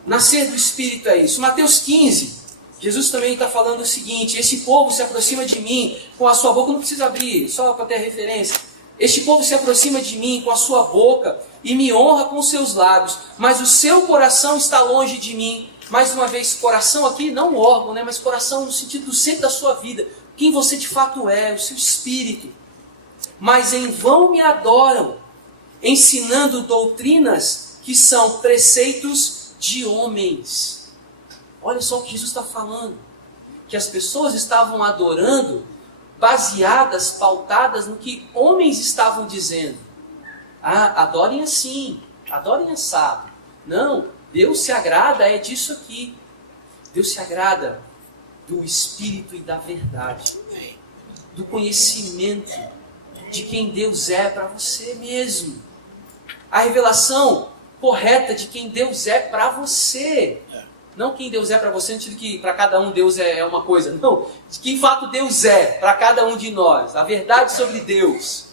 Nascer do Espírito é isso. Mateus 15, Jesus também está falando o seguinte, esse povo se aproxima de mim com a sua boca, não precisa abrir, só para ter a referência. Este povo se aproxima de mim com a sua boca e me honra com os seus lábios, mas o seu coração está longe de mim. Mais uma vez, coração aqui, não órgão, né, mas coração no sentido do centro da sua vida. Quem você de fato é, o seu espírito. Mas em vão me adoram, ensinando doutrinas que são preceitos de homens. Olha só o que Jesus está falando. Que as pessoas estavam adorando baseadas, pautadas no que homens estavam dizendo. Ah, adorem assim, adorem assado. Não, Deus se agrada disso aqui. Deus se agrada do Espírito e da verdade. Do conhecimento de quem Deus é para você mesmo. A revelação correta de quem Deus é para você. Não quem Deus é para você, no sentido que para cada um Deus é uma coisa. Não, de que fato Deus é para cada um de nós. A verdade sobre Deus.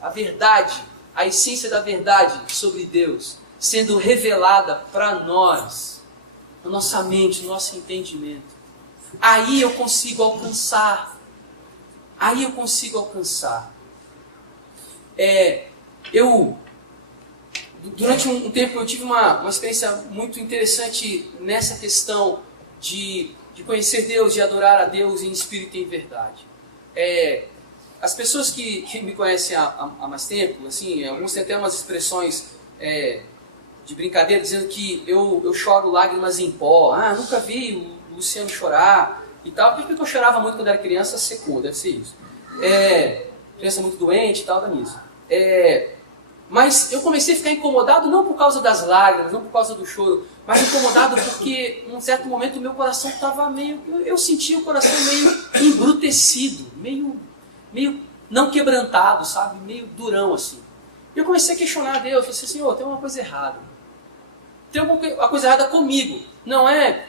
A verdade, a essência da verdade sobre Deus sendo revelada para nós, na nossa mente, no nosso entendimento. Aí eu consigo alcançar. Aí eu consigo alcançar. Durante um tempo eu tive uma experiência muito interessante nessa questão de conhecer Deus, de adorar a Deus em espírito e em verdade. As pessoas que me conhecem há mais tempo, assim, alguns têm até umas expressões de brincadeira, dizendo que eu choro lágrimas em pó. Ah, nunca vi o Luciano chorar e tal. Porque eu chorava muito quando era criança, secou, deve ser isso. Criança muito doente e tal, dá nisso. Mas eu comecei a ficar incomodado não por causa das lágrimas, não por causa do choro, mas incomodado porque, num certo momento, o meu coração estava meio... Eu sentia o coração meio embrutecido, meio não quebrantado, sabe? Meio durão, assim. E eu comecei a questionar a Deus. Eu falei assim, Senhor, tem uma coisa errada. Tem alguma coisa errada comigo. Não é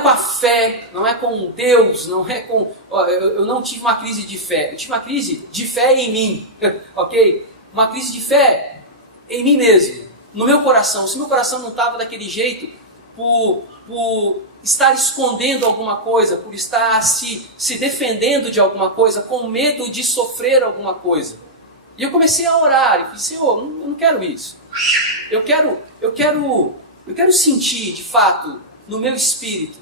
com a fé, não é com Deus, não é com... Eu não tive uma crise de fé. Eu tive uma crise de fé em mim, ok? Uma crise de fé em mim mesmo, no meu coração. Se meu coração não estava daquele jeito, por estar escondendo alguma coisa, por estar se defendendo de alguma coisa, com medo de sofrer alguma coisa. E eu comecei a orar e falei, Senhor, eu não quero isso. Eu quero sentir, de fato, no meu espírito,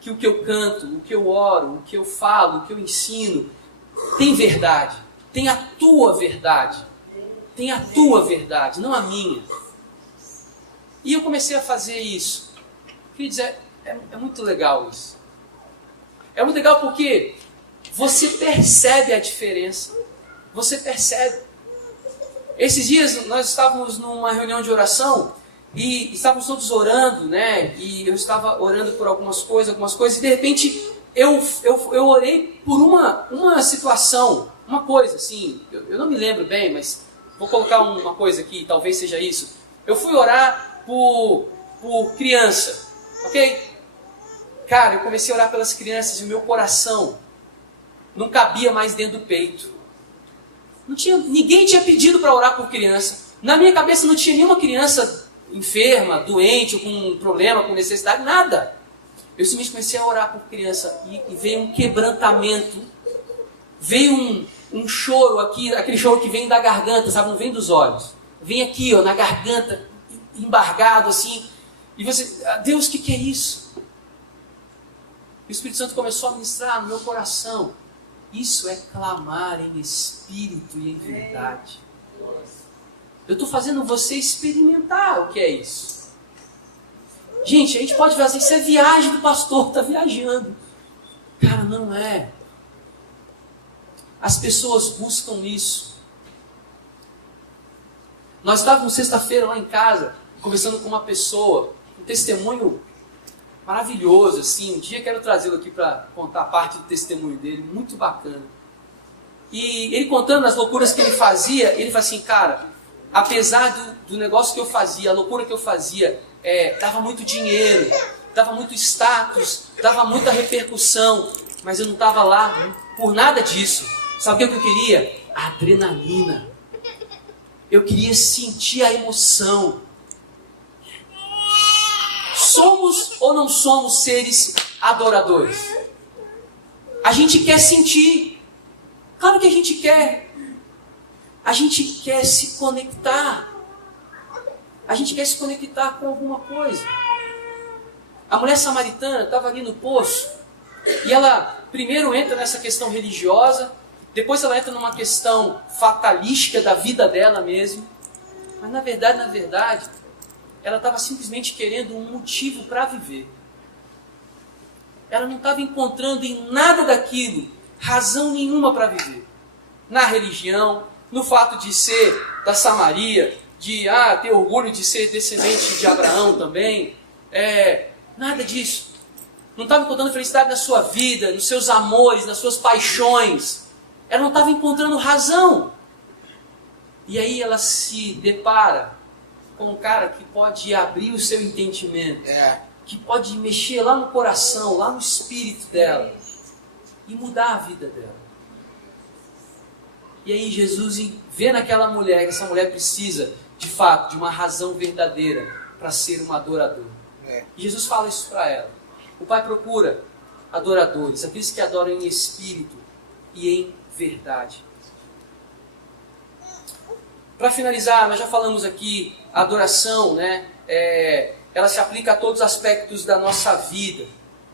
que o que eu canto, o que eu oro, o que eu falo, o que eu ensino, tem verdade, tem a tua verdade. Tem a tua verdade, não a minha. E eu comecei a fazer isso. Queria dizer, é muito legal isso. É muito legal porque você percebe a diferença. Você percebe. Esses dias nós estávamos numa reunião de oração e estávamos todos orando, né? E eu estava orando por algumas coisas, e de repente eu orei por uma situação, uma coisa assim, eu não me lembro bem, mas vou colocar uma coisa aqui, talvez seja isso. Eu fui orar por criança, ok? Cara, eu comecei a orar pelas crianças e o meu coração não cabia mais dentro do peito. Ninguém tinha pedido para orar por criança. Na minha cabeça não tinha nenhuma criança enferma, doente, ou com um problema, com necessidade, nada. Eu simplesmente comecei a orar por criança e veio um quebrantamento, veio um choro aqui, aquele choro que vem da garganta, sabe? Não vem dos olhos. Vem aqui, ó, na garganta, embargado assim. E você, Deus, o que é isso? E o Espírito Santo começou a ministrar no meu coração. Isso é clamar em espírito e em verdade. Eu estou fazendo você experimentar o que é isso. Gente, a gente pode fazer, isso é viagem do pastor, está viajando. Cara, não é. As pessoas buscam isso. Nós estávamos sexta-feira lá em casa, conversando com uma pessoa, um testemunho maravilhoso, assim. Um dia quero trazê-lo aqui para contar parte do testemunho dele, muito bacana. E ele contando as loucuras que ele fazia, ele fala assim, cara, apesar do negócio que eu fazia, a loucura que eu fazia, dava muito dinheiro, dava muito status, dava muita repercussão, mas eu não estava lá por nada disso. Sabe o que eu queria? A adrenalina. Eu queria sentir a emoção. Somos ou não somos seres adoradores? A gente quer sentir. Claro que a gente quer. A gente quer se conectar. A gente quer se conectar com alguma coisa. A mulher samaritana estava ali no poço e ela primeiro entra nessa questão religiosa, depois ela entra numa questão fatalística da vida dela mesmo. Mas na verdade, ela estava simplesmente querendo um motivo para viver. Ela não estava encontrando em nada daquilo razão nenhuma para viver. Na religião, no fato de ser da Samaria, de ter orgulho de ser descendente de Abraão também. Nada disso. Não estava encontrando felicidade na sua vida, nos seus amores, nas suas paixões. Ela não estava encontrando razão. E aí ela se depara com um cara que pode abrir o seu entendimento, que pode mexer lá no coração, lá no espírito dela e mudar a vida dela. E aí Jesus vê naquela mulher que essa mulher precisa, de fato, de uma razão verdadeira para ser uma adoradora. E Jesus fala isso para ela. O Pai procura adoradores, aqueles que adoram em espírito e em verdade. Para finalizar, nós já falamos aqui, a adoração, né, ela se aplica a todos os aspectos da nossa vida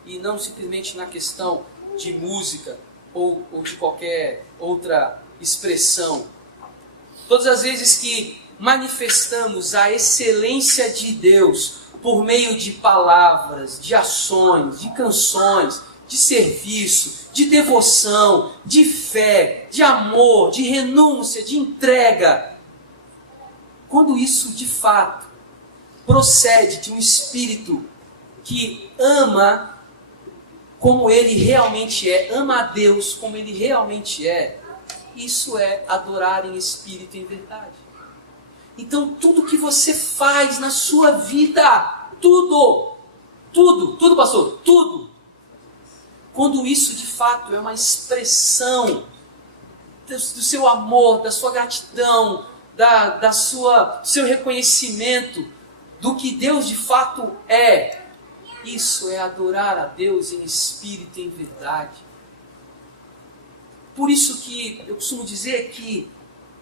e não simplesmente na questão de música ou de qualquer outra expressão. Todas as vezes que manifestamos a excelência de Deus por meio de palavras, de ações, de canções, de serviço, de devoção, de fé, de amor, de renúncia, de entrega, quando isso de fato procede de um espírito que ama como ele realmente é, ama a Deus como ele realmente é, isso é adorar em espírito e em verdade. Então tudo que você faz na sua vida, tudo, pastor, tudo, quando isso de fato é uma expressão do seu amor, da sua gratidão, do seu reconhecimento do que Deus de fato é, isso é adorar a Deus em espírito e em verdade. Por isso que eu costumo dizer que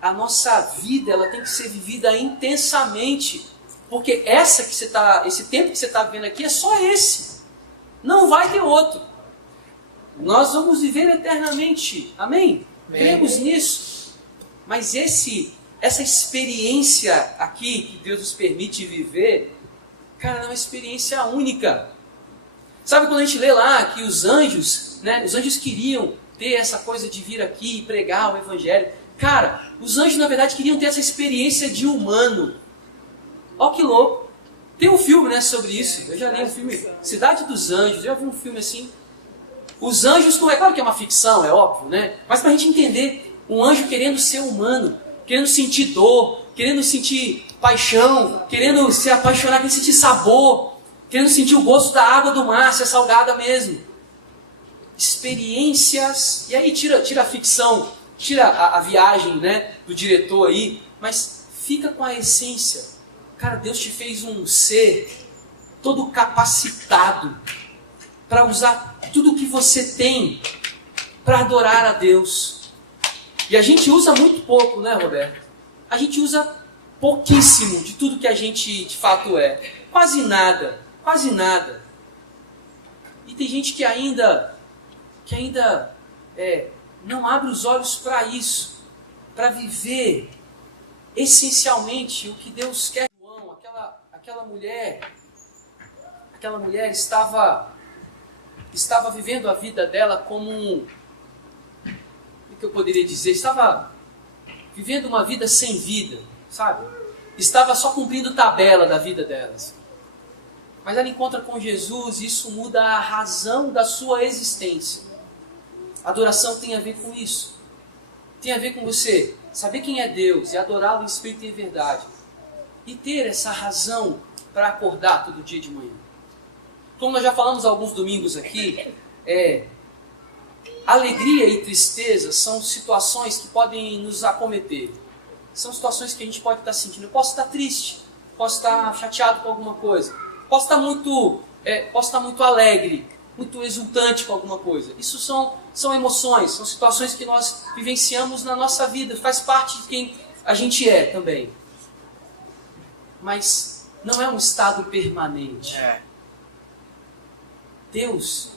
a nossa vida ela tem que ser vivida intensamente, porque esse tempo que você está vivendo aqui é só esse, não vai ter outro. Nós vamos viver eternamente, amém? Cremos nisso. Mas essa experiência aqui que Deus nos permite viver, cara, é uma experiência única. Sabe quando a gente lê lá que os anjos, né, os anjos queriam ter essa coisa de vir aqui e pregar o evangelho. Cara, os anjos na verdade queriam ter essa experiência de humano. Ó que louco. Tem um filme, né, sobre isso. Eu já li um filme, Cidade dos Anjos. Eu já vi um filme assim. Os anjos, é claro que é uma ficção, é óbvio, né? Mas pra gente entender, um anjo querendo ser humano, querendo sentir dor, querendo sentir paixão, querendo se apaixonar, querendo sentir sabor, querendo sentir o gosto da água do mar, ser salgada mesmo. Experiências. E aí tira a ficção, tira a viagem, né, do diretor aí, mas fica com a essência. Cara, Deus te fez um ser todo capacitado para usar tudo o que você tem para adorar a Deus. E a gente usa muito pouco, né, Roberto? A gente usa pouquíssimo de tudo que a gente de fato é. Quase nada, quase nada. E tem gente que ainda não abre os olhos para isso, para viver essencialmente o que Deus quer. Aquela mulher estava vivendo a vida dela como o que eu poderia dizer? Estava vivendo uma vida sem vida, sabe? Estava só cumprindo tabela da vida delas. Mas ela encontra com Jesus e isso muda a razão da sua existência. A adoração tem a ver com isso. Tem a ver com você saber quem é Deus e adorá-lo em espírito e em verdade. E ter essa razão para acordar todo dia de manhã. Como nós já falamos alguns domingos aqui, alegria e tristeza são situações que podem nos acometer. São situações que a gente pode estar sentindo. Eu posso estar triste, posso estar chateado com alguma coisa, posso estar muito alegre, muito exultante com alguma coisa. Isso são emoções, são situações que nós vivenciamos na nossa vida, faz parte de quem a gente é também. Mas não é um estado permanente. Deus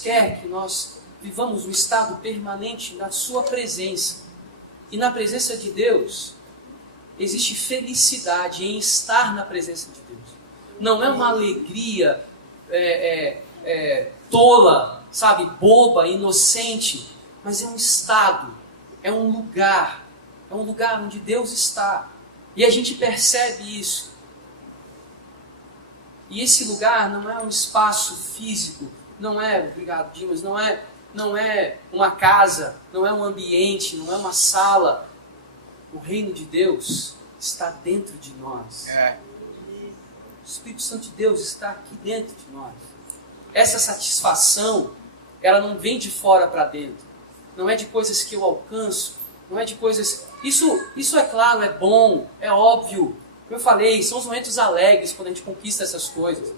quer que nós vivamos um estado permanente na sua presença. E na presença de Deus, existe felicidade em estar na presença de Deus. Não é uma alegria tola, sabe, boba, inocente, mas é um estado, é um lugar onde Deus está. E a gente percebe isso. E esse lugar não é um espaço físico, não é, obrigado Dimas, não é uma casa, não é um ambiente, não é uma sala. O reino de Deus está dentro de nós. O Espírito Santo de Deus está aqui dentro de nós. Essa satisfação, ela não vem de fora para dentro. Não é de coisas que eu alcanço, não é de coisas... Isso é claro, é bom, é óbvio. Como eu falei, são os momentos alegres quando a gente conquista essas coisas.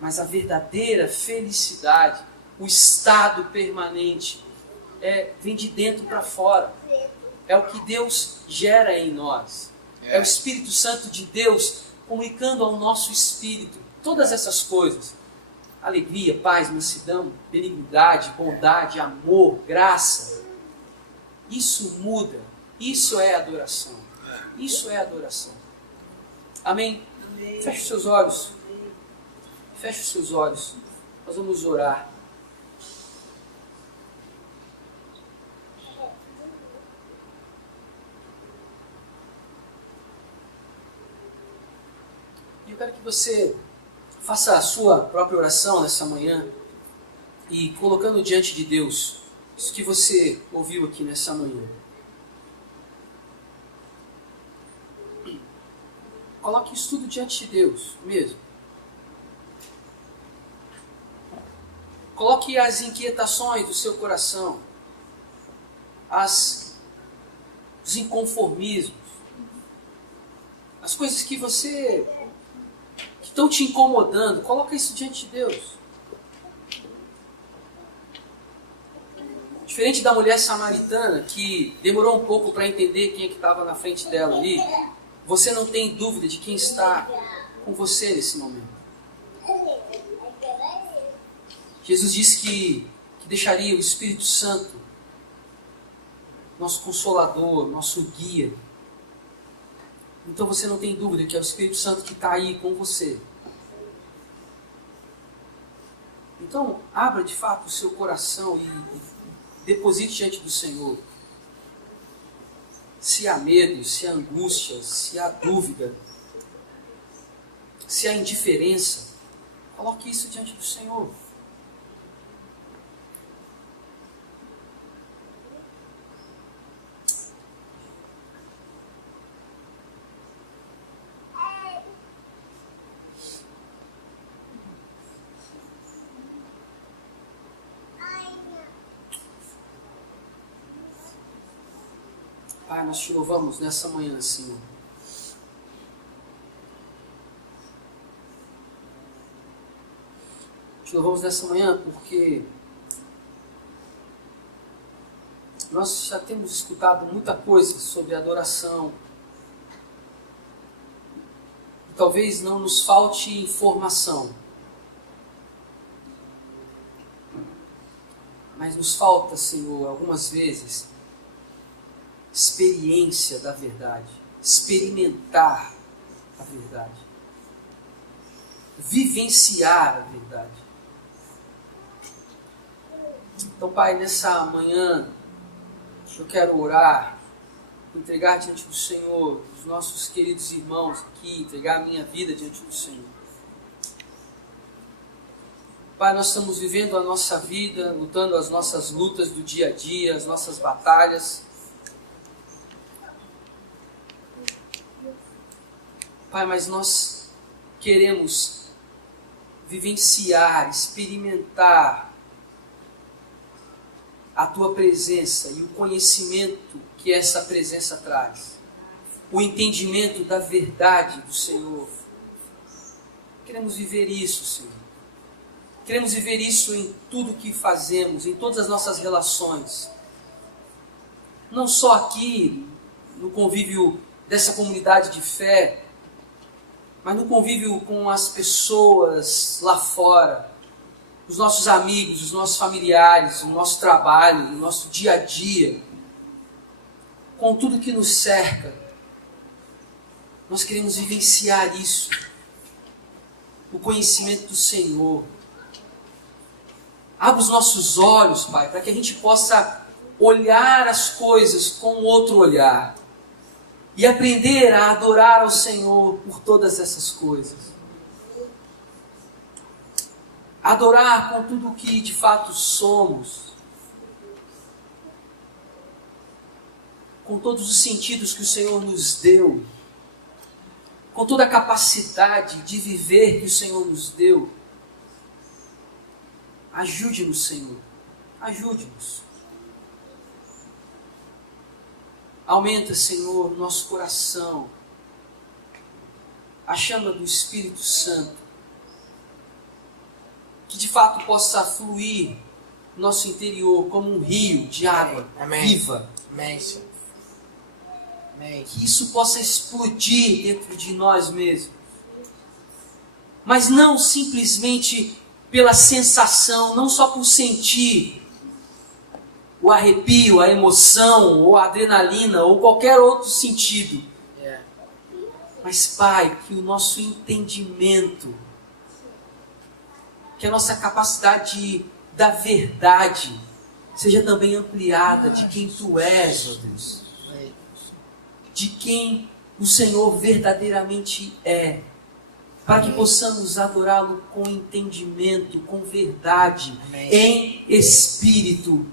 Mas a verdadeira felicidade, o estado permanente, vem de dentro para fora. É o que Deus gera em nós. É o Espírito Santo de Deus comunicando ao nosso espírito todas essas coisas. Alegria, paz, mansidão, benignidade, bondade, amor, graça. Isso muda. Isso é adoração. Isso é adoração. Amém? Amém. Feche os seus olhos. Feche os seus olhos. Nós vamos orar. E eu quero que você faça a sua própria oração nessa manhã e colocando diante de Deus isso que você ouviu aqui nessa manhã. Coloque isso tudo diante de Deus mesmo. Coloque as inquietações do seu coração, os inconformismos, as coisas que estão te incomodando. Coloque isso diante de Deus. Diferente da mulher samaritana, que demorou um pouco para entender quem é que estava na frente dela ali, você não tem dúvida de quem está com você nesse momento. Jesus disse que deixaria o Espírito Santo nosso consolador, nosso guia. Então você não tem dúvida que é o Espírito Santo que está aí com você. Então, abra de fato o seu coração e deposite diante do Senhor. Se há medo, se há angústia, se há dúvida, se há indiferença, coloque isso diante do Senhor. Pai, nós te louvamos nessa manhã, Senhor. Te louvamos nessa manhã porque nós já temos escutado muita coisa sobre adoração. E talvez não nos falte informação. Mas nos falta, Senhor, algumas vezes, experiência da verdade, experimentar a verdade, vivenciar a verdade. Então, Pai, nessa manhã eu quero orar, entregar diante do Senhor os nossos queridos irmãos aqui, entregar a minha vida diante do Senhor. Pai, nós estamos vivendo a nossa vida, lutando as nossas lutas do dia a dia, as nossas batalhas. Pai, mas nós queremos vivenciar, experimentar a Tua presença e o conhecimento que essa presença traz. O entendimento da verdade do Senhor. Queremos viver isso, Senhor. Queremos viver isso em tudo que fazemos, em todas as nossas relações. Não só aqui, no convívio dessa comunidade de fé, mas no convívio com as pessoas lá fora, os nossos amigos, os nossos familiares, o nosso trabalho, o nosso dia a dia, com tudo que nos cerca. Nós queremos vivenciar isso, o conhecimento do Senhor. Abra os nossos olhos, Pai, para que a gente possa olhar as coisas com outro olhar e aprender a adorar ao Senhor por todas essas coisas. Adorar com tudo o que de fato somos, com todos os sentidos que o Senhor nos deu, com toda a capacidade de viver que o Senhor nos deu. Ajude-nos, Senhor. Ajude-nos. Aumenta, Senhor, no nosso coração a chama do Espírito Santo, que de fato possa fluir no nosso interior como um rio de água viva. Amém, Senhor. Amém. Que isso possa explodir dentro de nós mesmos. Mas não simplesmente pela sensação, não só por sentir o arrepio, a emoção, ou a adrenalina, ou qualquer outro sentido. Mas, Pai, que o nosso entendimento, que a nossa capacidade da verdade seja também ampliada de quem Tu és, ó Deus. De quem o Senhor verdadeiramente é. Para que possamos adorá-lo com entendimento, com verdade, em espírito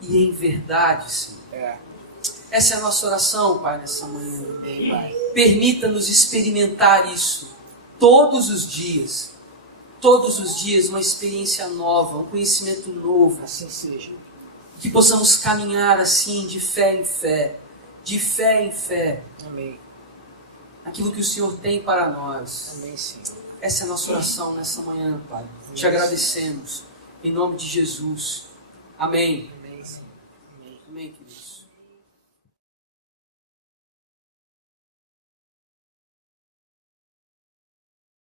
e em verdade, Senhor. Essa é a nossa oração, Pai, nessa manhã. Permita-nos experimentar isso todos os dias. Todos os dias uma experiência nova, um conhecimento novo. Assim seja. Que possamos caminhar assim, de fé em fé. De fé em fé. Amém. Aquilo que o Senhor tem para nós. Amém, Senhor. Essa é a nossa oração nessa manhã, Pai. Te agradecemos. Em nome de Jesus. Amém. Amém, Senhor. Amém, queridos.